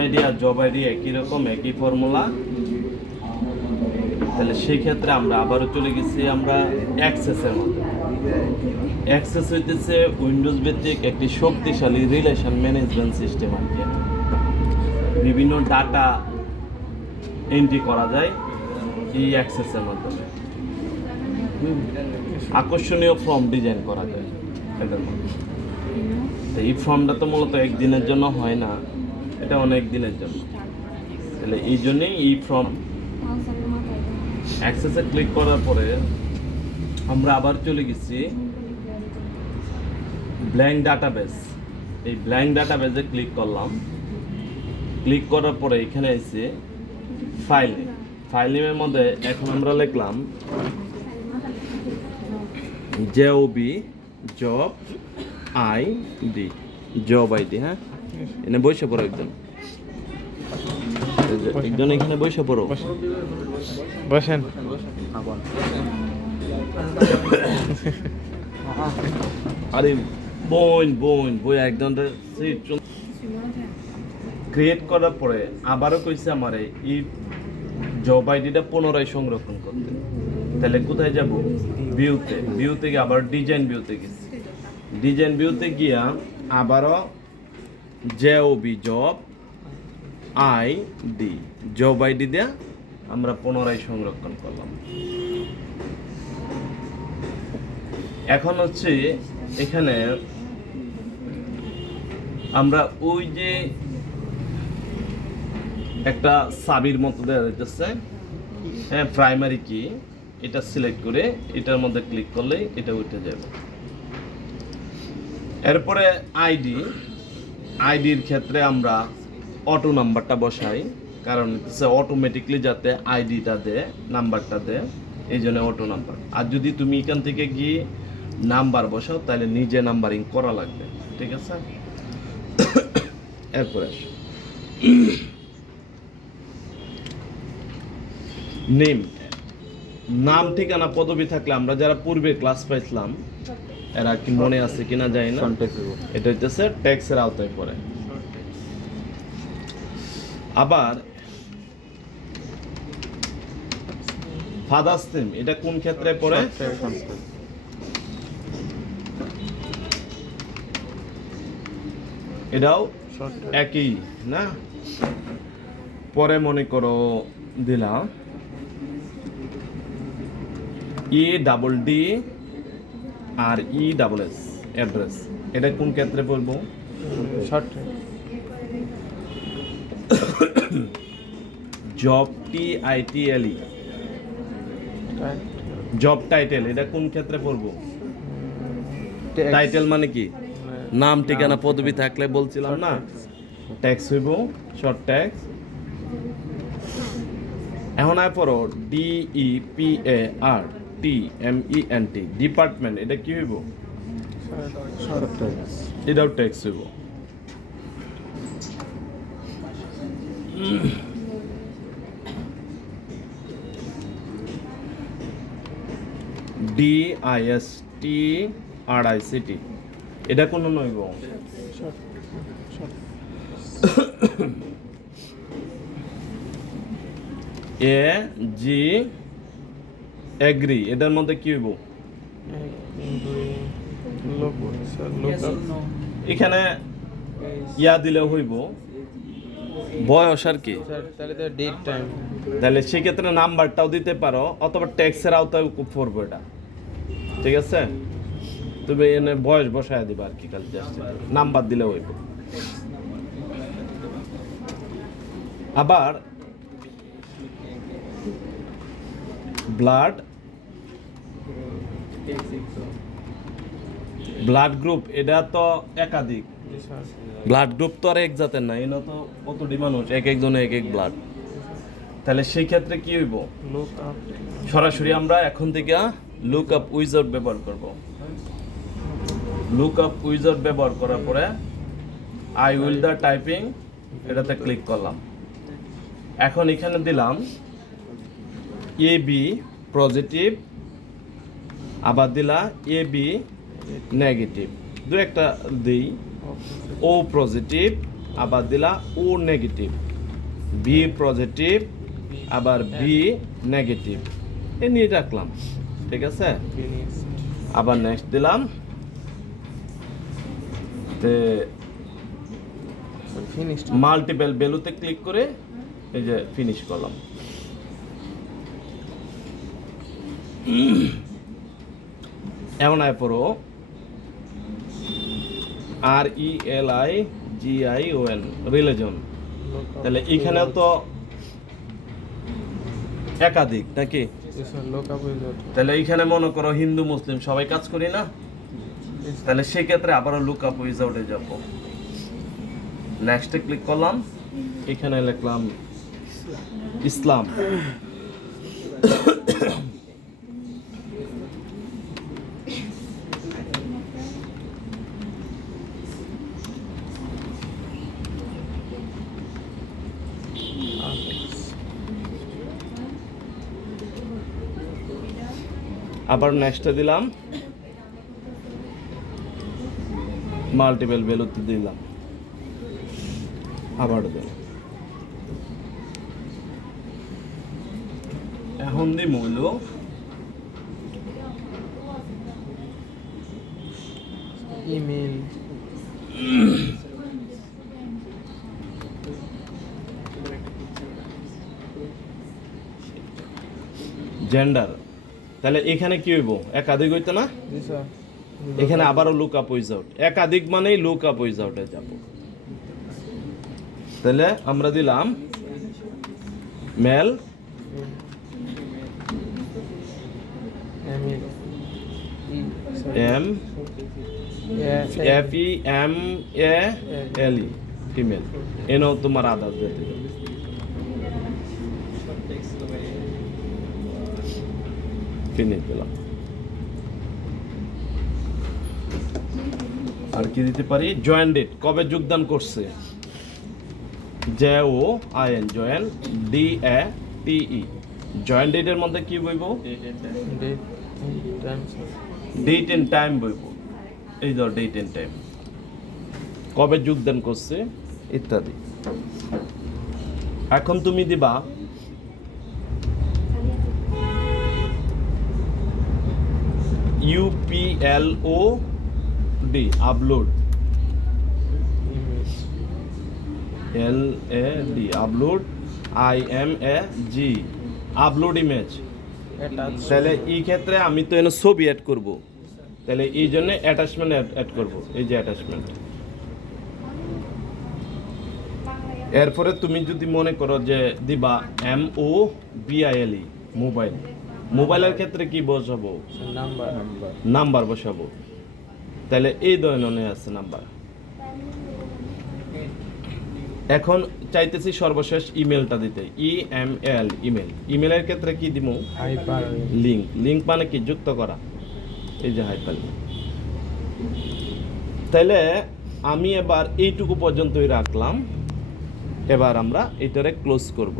ID আর job ID একই রকম, একই ফর্মুলা। তাহলে সেই ক্ষেত্রে আমরা আবারও চলে গেছি আমরা অ্যাক্সেসের মধ্যে। অ্যাক্সেস হইতেছে উইন্ডোজ ভিত্তিক একটি শক্তিশালী রিলেশন ম্যানেজমেন্ট সিস্টেম আর কি। বিভিন্ন ডাটা এন্ট্রি করা যায় এই অ্যাক্সেসের মাধ্যমে। আকর্ষণীয় ফর্ম ডিজাইন করা যায় এটার মধ্যে। তো এই ফর্মটা তো মূলত একদিনের জন্য হয় না, এটা অনেক দিনের জন্য। তাহলে এই জন্যেই এই ফর্ম অ্যাক্সেসে ক্লিক করার পরে আমরা আবার চলে গেছি ব্ল্যাঙ্ক ডাটাবেস। এই ব্ল্যাঙ্ক ডাটাবেসে ক্লিক করলাম। ক্লিক করার পরে এখানে এসে ফাইল নেম, ফাইল নেমের মধ্যে এখন আমরা লিখলাম জেওবি জব আইডি, জব আইডি। হ্যাঁ, এনে বসে পড়ো একজন, একজন এখানে বসে পড়ো, বসেন। আরে বোন বোন বই একজন ক্রিয়েট করার পরে আবারও কইছে আমার এই জব আইডিটা পুনরায় সংরক্ষণ করতে। তাহলে কোথায় যাব? ভিউতে, ভিউ থেকে আবার ডিজাইন ভিউতে গেছি। ডিজাইন ভিউতে গিয়া আবারও জেওবি জব আইডি, জব আইডি দিয়ে আমরা পুনরায় সংরক্ষণ করলাম। এখন হচ্ছে এখানে আমরা ওই যে একটা সাবির মতো দেওয়া যাচ্ছে, হ্যাঁ, প্রাইমারি কি, এটা সিলেক্ট করে এটার মধ্যে ক্লিক করলে এটা উঠে যাবে। এরপরে আইডি, আইডির ক্ষেত্রে আমরা অটো নাম্বারটা বসাই, কারণ অটোমেটিকলি যাতে আইডিটা দেয়, নাম্বারটা দেয়, এই জন্য অটো নাম্বার। আর যদি তুমি এখান থেকে গিয়ে নাম্বার বসাও তাহলে নিজে নাম্বারিং করা লাগবে, ঠিক আছে? এরপরে নেম, নাম ঠিকানা পদবি থাকলে আমরা যারা পূর্বে ক্লাস পাইছিলাম এরা কি মনে আছে কিনা জানি না, এটা হইতেছে ট্যাক্সের আওতায় পড়ে। আবার ফাদার্স নেম, এটা কোন ক্ষেত্রে পড়ে? এটাও একই না? পরে মনে করো দিলাম EDD আর ESS অ্যাড্রেস, এটা কোন ক্ষেত্রে বলবো? জব TITLE, জব টাইটেল, এটা কোন ক্ষেত্রে পড়বো? টাইটেল মানে কি? নাম ঠিকানা পদবি থাকলে বলছিলাম না, ট্যাক্স হইব, শর্ট ট্যাক্স। এখন আয় পড়ো DEPARTMENT, ডিপার্টমেন্ট, এটা কি হইব? এটাও ট্যাক্স হইব। DISTRICT, এটা কোন নইব? AG এগ্রি, এটার মধ্যে কি হইব? এখানে ইয়া দিলে হইব বয়স আর কি, তাহলে সেক্ষেত্রে নাম্বারটাও দিতে পারো, অথবা ট্যাক্সের আওতায় পড়বো এটা, ঠিক আছে? তুমি এনে বয়স বসায় দিবা আর কি, খালি জাস্ট নাম্বার দিলে হইব। আবার ব্লাড, ব্লাড গ্রুপ, এটা তো একাধিক, ব্লাড গ্রুপ তো আর এক জাতের না, এটা তো কতটি মানুষ, এক একজনে এক এক ব্লাড। তাহলে সেই ক্ষেত্রে কি হইব? সরাসরি আমরা এখন থেকে লুক আপ উইজার্ড ব্যবহার করব। লুক আপ উইজার্ড ব্যবহার করার পরে আই উইল দা টাইপিং, এটাতে ক্লিক করলাম। এখন এখানে দিলাম AB পজিটিভ, আবার দিলা AB নেগেটিভ, দু একটা দিই, O পজিটিভ আবার দিলা ও নেগেটিভ, বি পজিটিভ, আবার বি নেগেটিভ, এ নিয়ে রাখলাম। ঠিক আছে, Finished. আবার নেক্সট দিলাম, তে Finished. মাল্টিপল ভ্যালুতে ক্লিক করে এই যে ফিনিশ করলাম। এমন আয় পড়ো RELIGION রিলিজন, তাহলে এখানেও তো একাধিক নাকি? This one lookup wizard. তাহলে এইখানে মনে করো হিন্দু মুসলিম সবাই কাজ করি না, Yes. তাহলে সেক্ষেত্রে আবারও লুকআপ উইজার্ডে যাব। নেক্সটে ক্লিক করলাম, এখানে লিখলাম ইসলাম। আবার নেক্সটে দিলাম, মাল্টিপল ভ্যালুতে দিলাম, আবার দিলাম। এখন দি মূল Email. জেন্ডার, তাহলে এখানে কি হইব? একাধিক হইতো না, This one. এখানে আবারও লুক আপ উইজাউট, একাধিক মানেই লুক আপ উইজাউটে যাব। তাহলে আমরা দিলাম male Email. M FEMALE female, এনেও তোমার আদার দিতে হবে। ফিনিশ দিলাম। আর কি দিতে পারি? জয়েন ডেট, কবে যোগদান করছে, JOIN জয়েন DATE, জয়েন ডেটের মধ্যে কি বইব? Date. Time. Date and time বইব। এই ধর ডেট এন্ড টাইম, কবে যোগদান করছে ইত্যাদি। এখন তুমি দিবা UPLOD upload, Email. LAD upload, IMAG upload image. Attach. তাহলে এই ক্ষেত্রে আমি তো এনে ছবি অ্যাড করব, তাহলে এই জন্য অ্যাটাচমেন্ট অ্যাড করব, এই যে অ্যাটাচমেন্ট। এরপরে তুমি যদি মনে করো যে দিবা MOBILE মোবাইল, মোবাইলের ক্ষেত্রে কি বসাবো? Number. নাম্বার বসাবো, তাহলে এই ধরনের আছে নাম্বার। এখন চাইতেছি সর্বশেষ ইমেলটা দিতে, EML ইমেল। ইমেলের ক্ষেত্রে কি দিব? Hyper. লিংক, লিংক মানে কি? যুক্ত করা, এই যে হাইপার। তাইলে আমি এবার এইটুকু পর্যন্তই রাখলাম, এবার আমরা এটারে ক্লোজ করব।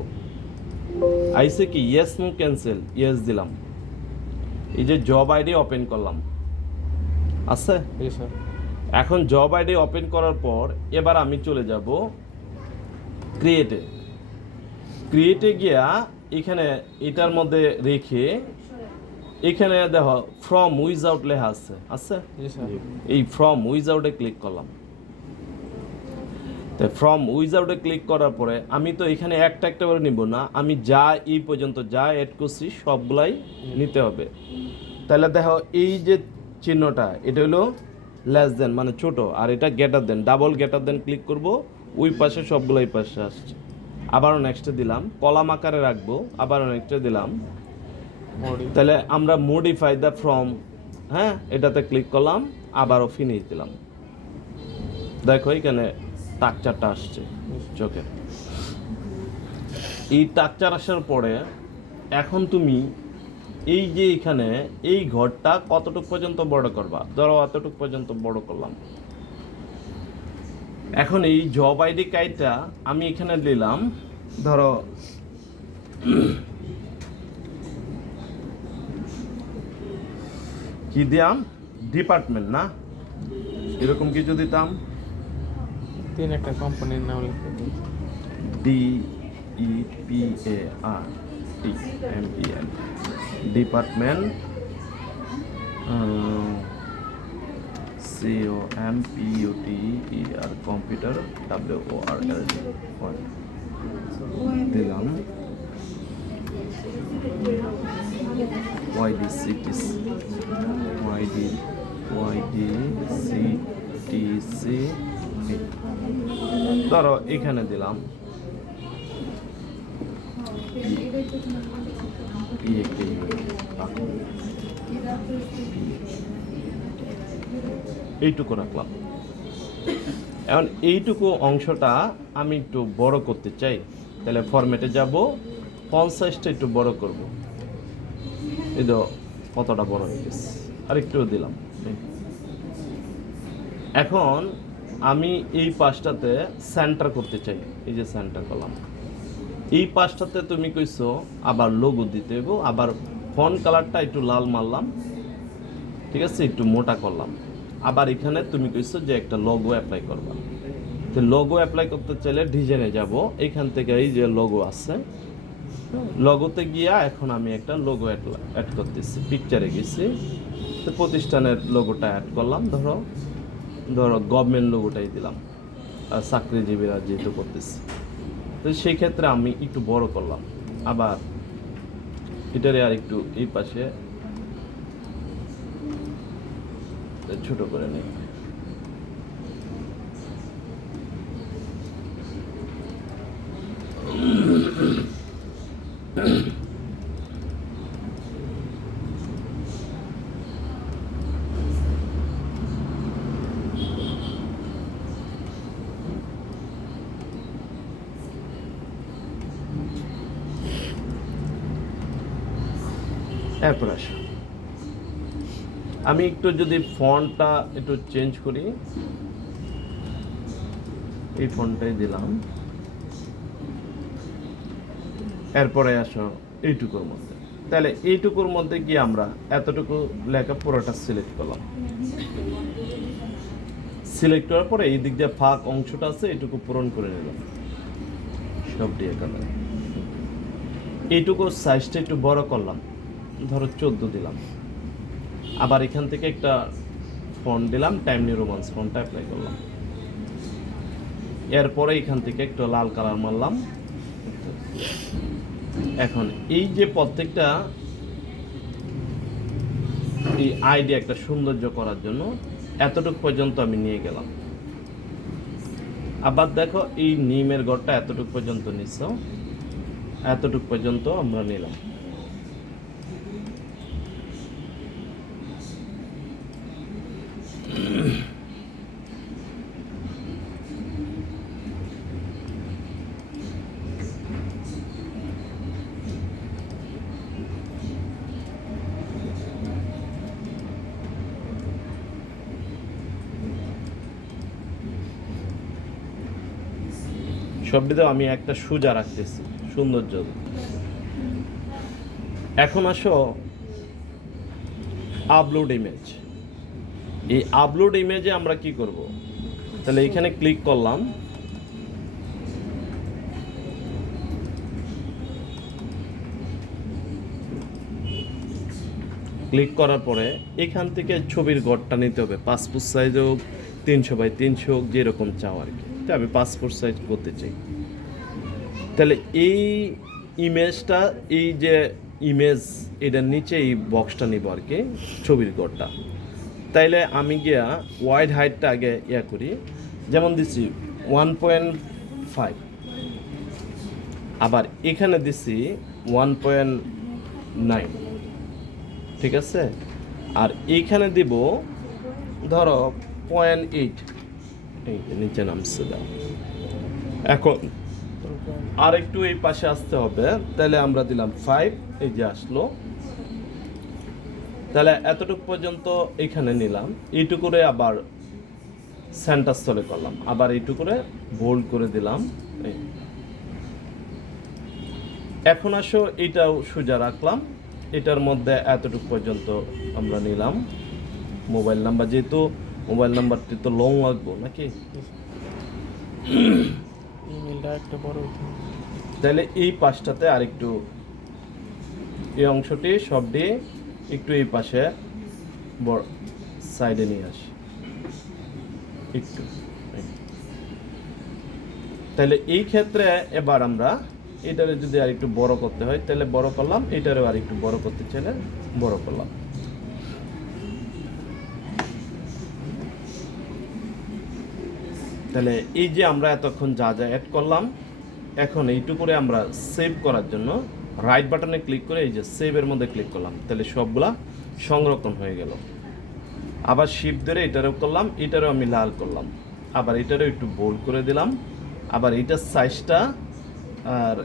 আইসে কি ইয়েস নো ক্যান্সেল, ইয়েস দিলাম, এই যে জব আইডি ওপেন করলাম, আছে? Yes, sir. এখন জব আইডি ওপেন করার পর এবার আমি চলে যাব ক্রিয়েটে। ক্রিয়েটে গিয়া এখানে এটার মধ্যে রেখে এখানে দেখো ফ্রম উইজাউট লেখা আছে, আছে? Yes, sir. এই ফ্রম উইজাউটে ক্লিক করলাম। তো ফ্রম উইজাউটে ক্লিক করার পরে আমি তো এখানে একটা একটা করে নিব না, আমি যা এই পর্যন্ত যা অ্যাড করছি সবগুলাই নিতে হবে। তাহলে দেখো এই যে চিহ্নটা, এটা হলো লেস দেন মানে ছোট, আর এটা greater than, double greater than click করব, ওই পাশে সবগুলো এই পাশে আসছে। আবারও নেক্সটে দিলাম, কলাম আকারে রাখবো, আবারও নেক্সটে দিলাম। Body. তাহলে আমরা মডিফাই দ্য ফ্রম, হ্যাঁ এটাতে ক্লিক করলাম, আবারও ফিনিশ দিলাম। দেখো এখানে টাকচারটা আসছে চোখে। এই টাকচার আসার পরে এখন তুমি এই যে এখানে এই ঘরটা কতটুকু পর্যন্ত বড় করবা, ধরো এতটুকু পর্যন্ত বড় করলাম। এখন এই জব আইডি কার্ডটা আমি এখানে নিলাম, ধরো কি দিলাম, ডিপার্টমেন্ট না, এরকম কিছু দিতাম, তিন একটা কোম্পানির নাম লিখে দিন। DEPARTMENT department COMPUTER computer WORLD দিলাম YDCTC ধরো এখানে দিলাম এইটুকু রাখলাম। এখন এইটুকু অংশটা আমি একটু বড় করতে চাই, তাহলে ফরম্যাটে যাব, ফন্ট সাইজটা একটু বড় করব। এই তো কতটা বড় হয়ে গেছে, আর একটু দিলাম। এখন আমি এই পাশটাতে সেন্টার করতে চাই, এই যে সেন্টার করলাম। এই পাশটাতে তুমি কইছো আবার লোগো দিতে হইব, আবার ফন্ট কালারটা একটু লাল মারলাম, ঠিক আছে, একটু মোটা করলাম। আবার এখানে তুমি কইছো যে একটা লোগো অ্যাপ্লাই করবা, তো লোগো অ্যাপ্লাই করতে চাইলে ডিজাইনে যাব, এখান থেকে এই যে লোগো আছে, লোগোতে গিয়া এখন আমি একটা লোগো অ্যাড করতেছি। পিকচারে গেছি, তো প্রতিষ্ঠানের লোগোটা অ্যাড করলাম, ধরো গভর্নমেন্ট লোগোটাই দিলাম, আর চাকরিজীবীরা যেহেতু করতেছি, তো সেই ক্ষেত্রে আমি একটু বড় করলাম। আবার এটারে আর একটু এই পাশে ছোট করে নিই। এরপর আসো, আমি একটু যদি ফন্টটা একটু চেঞ্জ করি, এই ফন্টটাই দিলাম। এরপরে আসো এইটুকুর মধ্যে, তাহলে এইটুকুর মধ্যে গিয়ে আমরা এতটুকু লেখা পুরোটা সিলেক্ট করলাম। সিলেক্ট করার পরে এই দিক দিয়ে ফাঁক অংশটা আছে, এইটুকু পূরণ করে নিলাম সব দিয়ে কালার। এইটুকু সাইজটা একটু বড় করলাম, ধরো 14 দিলাম। আবার এখান থেকে একটা ফন্ট দিলাম, টাইম নিউ রোমান্স ফন্টটা অ্যাপ্লাই করলাম। এরপরে এখান থেকে একটু লাল কালার মারলাম। এখন এই যে প্রত্যেকটা এই আইডিয়া একটা সৌন্দর্য করার জন্য এতটুকু পর্যন্ত আমি নিয়ে গেলাম। আবার দেখো এই নিমের ঘরটা এতটুকু পর্যন্ত নিচ্ছ, এতটুকু পর্যন্ত আমরা নিলাম। সবটিতেও আমি একটা সোজা রাখতেছি সৌন্দর্য। এখন আসো আপলোড ইমেজ। এই আপলোড ইমেজে আমরা কি করব, তাহলে এখানে ক্লিক করলাম, ক্লিক করার পরে এখান থেকে ছবির গড়টা নিতে হবে, পাসপোর্ট সাইজ হোক, 300x300 হোক, যেরকম চাও আর কি। তো আমি পাসপোর্ট সাইজ করতে চাই। তাহলে এই ইমেজটা, এই যে ইমেজ, এটার নিচে এই বক্সটা নিব আর কি, ছবির গড়টা। তাইলে আমি গিয়া ওয়াইড হাইটটা আগে করি, যেমন দিচ্ছি 1.5, আবার এখানে দিচ্ছি 1.9, ঠিক আছে। আর এইখানে দিব ধরো 0.8, এই নিচে নামছে দাও। এখন আর একটু এই পাশে আসতে হবে, তাহলে আমরা দিলাম 5, এই যে আসলো। তাহলে এতটুকু পর্যন্ত এখানে নিলাম, এইটুকুরে আবার সেন্টার স্থলে করলাম, আবার এইটুকুরে বোল্ড করে দিলাম। এখন আসো এটাও সোজা রাখলাম, এটার মধ্যে এতটুকু পর্যন্ত আমরা নিলাম। মোবাইল নাম্বার, যেহেতু মোবাইল নাম্বারটি তো লং লাগবো নাকি, ইমেলটা একটা বড় হতে হবে। তাহলে এই পাশটাতে আরেকটু এই অংশটি সবটি একটু এই পাশে বড় সাইডে নিয়ে আসি একটু। তাহলে এই ক্ষেত্রে এবার আমরা এটারে যদি আর একটু বড় করতে হয় তাহলে বড় করলাম, এটারেও আর একটু বড় করতে চাইলে বড় করলাম। তাহলে এই যে আমরা এতক্ষণ যা যা অ্যাড করলাম, এখন এইটুকুরে আমরা সেভ করার জন্য রাইট বাটনে ক্লিক করে এই যে সেভের মধ্যে ক্লিক করলাম, তাহলে সবগুলা সংরক্ষণ হয়ে গেল। আবার শিফট ধরে এটারও করলাম, এটারও আমি লাল করলাম, আবার এটারও একটু বোল্ড করে দিলাম, আবার এটার সাইজটা আর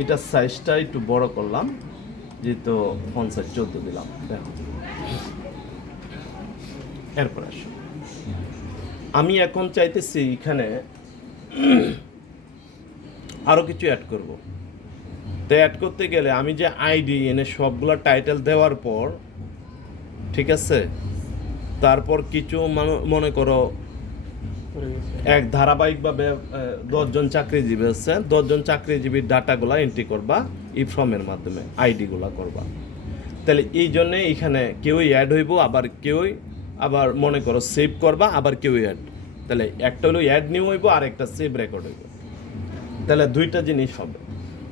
এটার সাইজটা একটু বড় করলাম, যেহেতু ফন্ট সাইজ 14 দিলাম। দেখো এরপর আসো, আমি এখন চাইতেছি এখানে আরো কিছু অ্যাড করব। তো অ্যাড করতে গেলে আমি যে আইডি এনে সবগুলা টাইটেল দেওয়ার পর, ঠিক আছে, তারপর কিছু মনে করো করে গেছে। এক ধারাবাহিকভাবে 10 জন চাকরিজীবী আছে, 10 জন চাকরিজীবীর ডাটাগুলা এন্ট্রি করবা এই ফর্মের মাধ্যমে, আইডিগুলা করবা। তাহলে এই জন্যে এখানে কেউই অ্যাড হইব, আবার কেউই আবার মনে করো সেভ করবা, আবার কেউই অ্যাড। তাহলে একটা হলো অ্যাড নিউ হইব আর একটা সেভ রেকর্ড হইব, তাহলে দুইটা জিনিস হবে।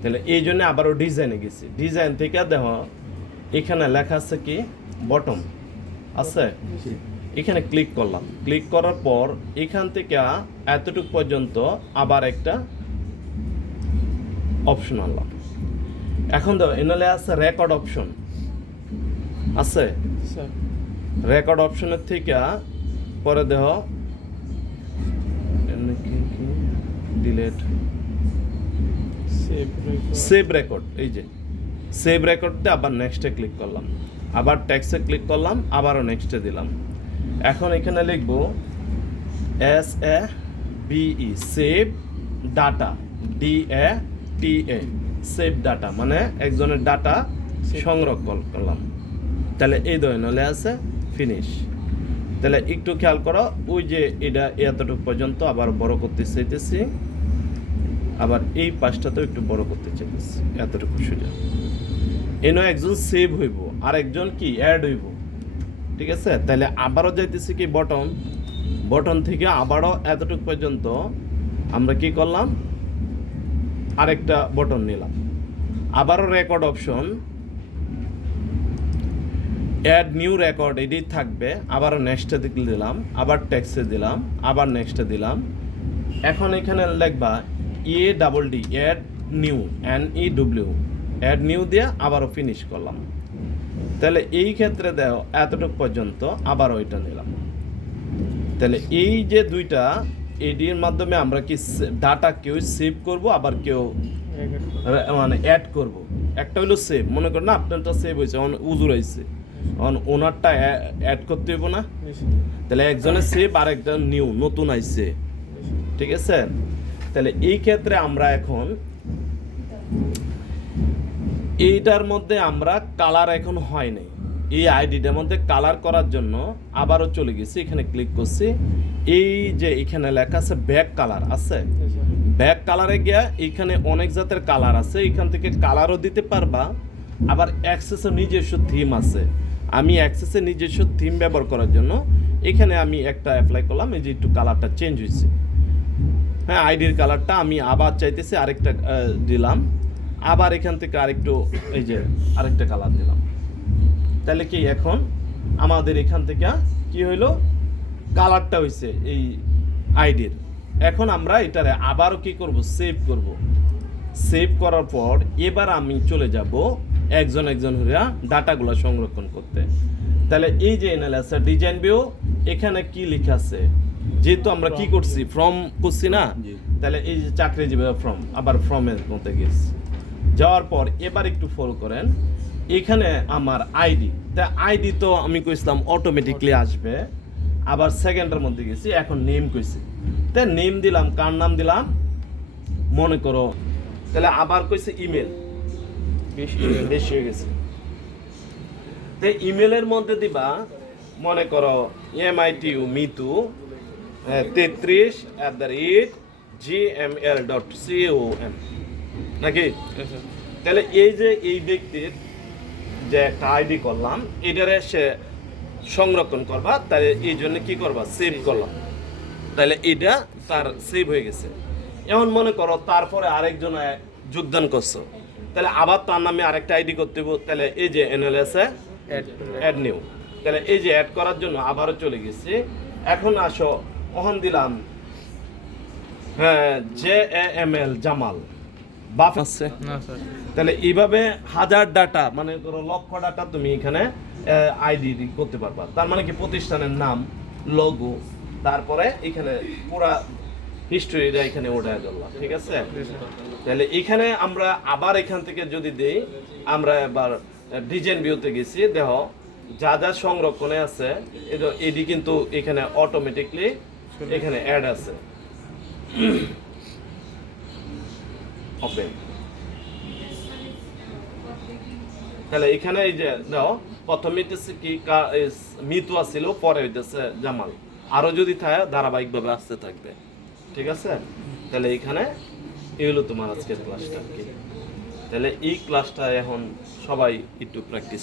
তাহলে এই জন্য আবারও ডিজাইনে গেছি, ডিজাইন থেকে দেখো এখানে লেখা আছে কি বটম আছে, এখানে ক্লিক করলাম, ক্লিক করার পর এখান থেকে এতটুকু পর্যন্ত আবার একটা অপশন আনলাম। এখন দেখো এনালে আছে রেকর্ড অপশন আছে, স্যার রেকর্ড অপশনের থেকে পরে দেখো ডিলেট সেভ সেভ রেকর্ড, এই যে সেভ রেকর্ডতে আবার নেক্সটে ক্লিক করলাম, আবার ট্যাক্সে ক্লিক করলাম, আবারও নেক্সটে দিলাম। এখন এখানে লিখবো SAVE save data, DATA save data, মানে একজনের ডাটা সংরক্ষণ করলাম। তাহলে এই ধরনের আছে ফিনিশ। তাহলে একটু খেয়াল করো, ওই যে এটা এতটুকু পর্যন্ত আবার বড় করতে চাইতেছি, আবার এই পাশটাতেও একটু বড় করতে চাইতেছি, এতটুকু সোজা। এনে একজন সেভ হইব আর একজন কি অ্যাড হইব, ঠিক আছে। তাহলে আবারও যাইতেছি কি বটন, বটন থেকে আবারও এতটুকু পর্যন্ত আমরা কি করলাম, আরেকটা বটন নিলাম, আবারও record option, add new record edit থাকবে, আবারও নেক্সটে দিলাম, আবার টেক্সটে দিলাম, আবার নেক্সটে দিলাম। এখন এখানে লিখবা ADD add new, NEW add new দিয়ে আবারও ফিনিশ করলাম। তাহলে এই ক্ষেত্রে দেখো এতটুকু পর্যন্ত আবার ওইটা নিলাম। তাহলে এই যে দুইটা এডির মাধ্যমে আমরা কি ডাটা কেউ সেভ করব, আবার কেউ মানে অ্যাড করব। একটা হলো সেভ, মনে করেন না আপনারটা সেভ হয়েছে, উজুর হয়েছে, ওনারটা অ্যাড করতে হইব না, তাহলে একজনের সেভ আর একজন নিউ নতুন আইছে, ঠিক আছে। তাহলে এই ক্ষেত্রে আমরা এখন এইটার মধ্যে আমরা কালার এখন হয় নাই, এই আইডিটার মধ্যে কালার করার জন্য আবারও চলে গেছি, এখানে ক্লিক করছি, এই যে এখানে লেখা আছে ব্যাক কালার আছে, ব্যাক কালারে গিয়া এখানে অনেক জাতের কালার আছে, এখান থেকে কালারও দিতে পারবা, আবার অ্যাক্সেসের নিজস্ব থিম আছে। আমি অ্যাক্সেসের নিজস্ব থিম ব্যবহার করার জন্য এখানে আমি একটা অ্যাপ্লাই করলাম, এই যে একটু কালারটা চেঞ্জ হয়েছে, হ্যাঁ আইডির কালারটা আমি আবার চাইতেছি আরেকটা দিলাম, আবার এখান থেকে আরেকটু এই যে আরেকটা কালার দিলাম। তাহলে কি এখন আমাদের এখান থেকে কি হইলো, কালারটা হইছে এই আইডির। এখন আমরা এটারে আবারও কি করব, সেভ করব। সেভ করার পর এবার আমি চলে যাব একজন একজন হইয়া ডাটাগুলো সংরক্ষণ করতে। তাহলে এই যে এনালে আছে ডিজাইন ভিউ, এখানে কি লেখা আছে, যেহেতু আমরা কি করছি ফর্ম করছি না, তাহলে এই যে চাকরিজীবী ফর্ম, আবার ফর্মের মধ্যে গেছি, যাওয়ার পর এবার একটু ফলো করেন, এখানে আমার আইডি, তা আইডি তো আমি কইছিলাম অটোমেটিকলি আসবে, আবার সেকেন্ডের মধ্যে গেছি, এখন নেম কইছি, তা নেম দিলাম, কার নাম দিলাম মনে করো, তাহলে আবার কইছে ইমেল, বেশি হয়ে গেছে, তো ইমেলের মধ্যে দিবা মনে করো MITU মিতু 33 gml.com নাকি? Yes, sir. তাহলে এই যে এই ব্যক্তির যে একটা আইডি করলাম এটারে সে সংরক্ষণ করবা, তাহলে এই জন্য কি করবা, সেভ করলাম, তাহলে এটা তার সেভ হয়ে গেছে। এমন মনে করো তারপরে আরেকজন যোগদান করছো, তাহলে আবার তার নামে আরেকটা আইডি করতে হবে, তাহলে এই যে NLS এ Add. অ্যাড নিউ, তাহলে এই যে অ্যাড করার জন্য আবারও চলে গেছি। এখন আসো ওখান দিলাম হ্যাঁ JAML জামাল বাপ আছে। না স্যার। তাহলে এইভাবে হাজার ডাটা মানে ধরো লক্ষ ডাটা তুমি এখানে আইডি করতে পারবা। তার মানে কি প্রতিষ্ঠানের নাম, লোগো, তারপরে এখানে পুরা হিস্ট্রিটা এখানে ওঠা গেল, ঠিক আছে? তাহলে এখানে আমরা আবার এখান থেকে যদি দেই, আমরা এবার ডিজাইন ভিউতে গেছি, দেখো যা যা সংরক্ষণে আছে এডি কিন্তু এখানে অটোমেটিকলি এখানে অ্যাড আছে। ওপেন। তাহলে এখানে এই যে দাও প্রথমে হইতেছে কি মিতু ছিল, পরে হইতেছে জামাল, আরো যদি থাকে ধারাবাহিকভাবে আসতে থাকবে, ঠিক আছে? তাহলে এখানে এই হলো তোমার আজকের ক্লাসটা কি। তাহলে এই ক্লাসটা এখন সবাই একটু প্র্যাকটিস